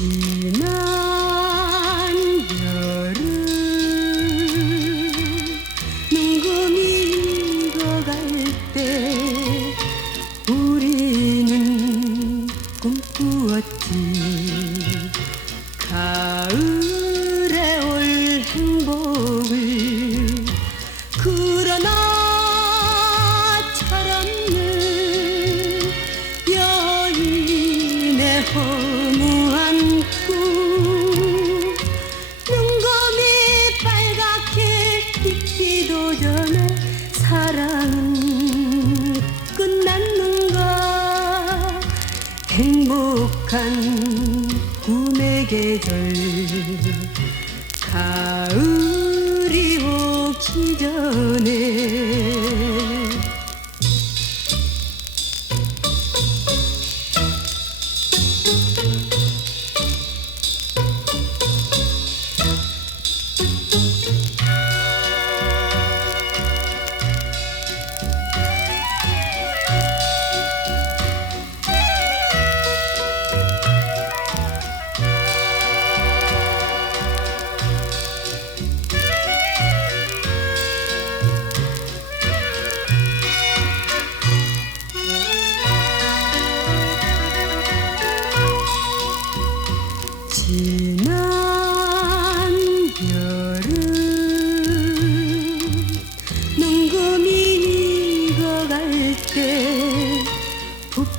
지난 여름 눈금이 익어갈 때 우리는 꿈꾸었지. 지도 전에 사랑은 끝났는가 행복한 꿈의 계절. 가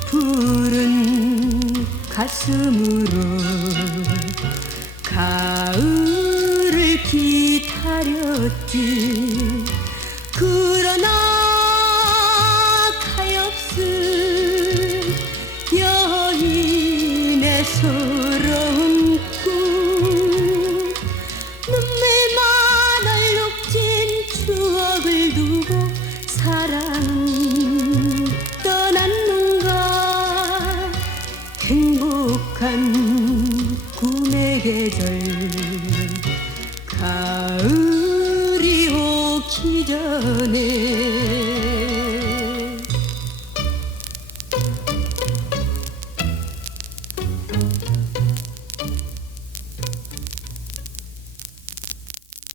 푸른 가슴으로 가을을 기다렸지. 지난 꿈의 계절. 가을이 오기 전에